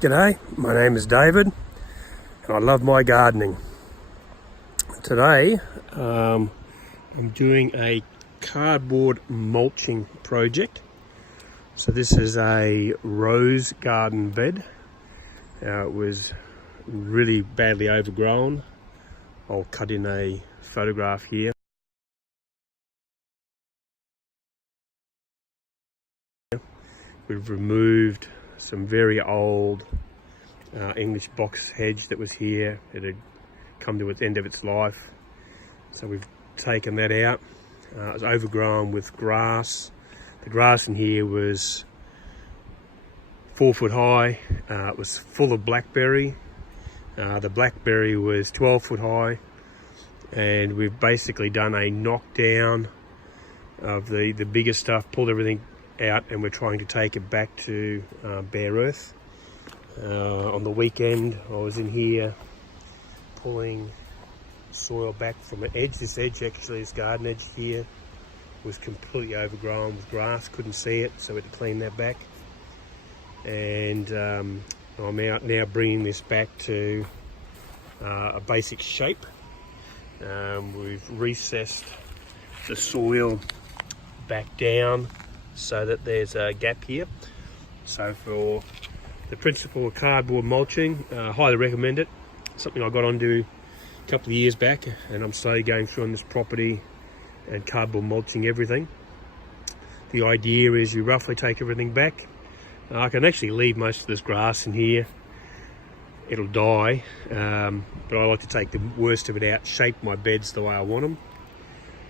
G'day, my name is David and I love my gardening. Today I'm doing a cardboard mulching project. So this is a rose garden bed. It was really badly overgrown. I'll cut in a photograph here. We've removed some very old English box hedge that was here. It had come to its end of its life, so we've taken that out. It was overgrown with grass. The grass in here was 4 foot high. It was full of blackberry. The blackberry was 12 foot high, and we've basically done a knockdown of the bigger stuff, pulled everything out, and we're trying to take it back to bare earth. On the weekend I was in here pulling soil back from an edge. This edge, actually, this garden edge here, was completely overgrown with grass. Couldn't see it, so we had to clean that back. And I'm out now bringing this back to a basic shape. We've recessed the soil back down so that there's a gap here. So for the principle of cardboard mulching, highly recommend it. Something I got onto a couple of years back, and I'm slowly going through on this property and cardboard mulching everything. The idea is you roughly take everything back. I can actually leave most of this grass in here. It'll die, but I like to take the worst of it out, shape my beds the way I want them.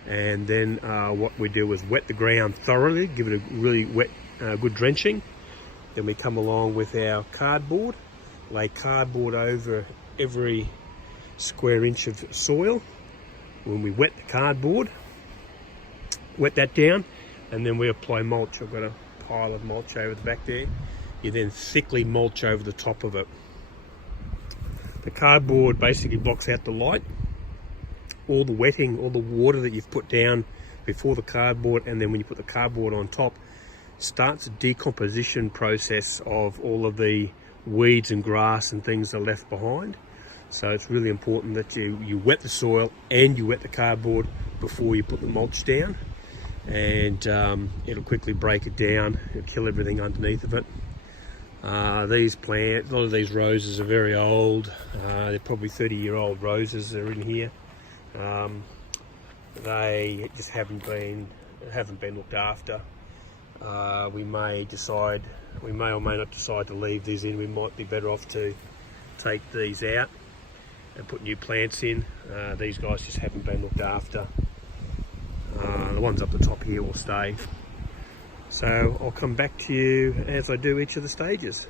And then what we do is wet the ground thoroughly, give it a really wet, good drenching. Then we come along with our cardboard, lay cardboard over every square inch of soil. When we wet the cardboard, wet that down, and then we apply mulch. I've got a pile of mulch over the back there. You then thickly mulch over the top of it. The cardboard basically blocks out the light. All the wetting, all the water that you've put down before the cardboard, and then when you put the cardboard on top, starts a decomposition process of all of the weeds and grass and things that are left behind. So it's really important that you wet the soil and you wet the cardboard before you put the mulch down, and it'll quickly break it down and kill everything underneath of it. These plants, a lot of these roses are very old. They're probably 30-year-old roses that are in here. They just haven't been looked after. We may or may not decide to leave these in. We might be better off to take these out and put new plants in. These guys just haven't been looked after. The ones up the top here will stay. So I'll come back to you as I do each of the stages.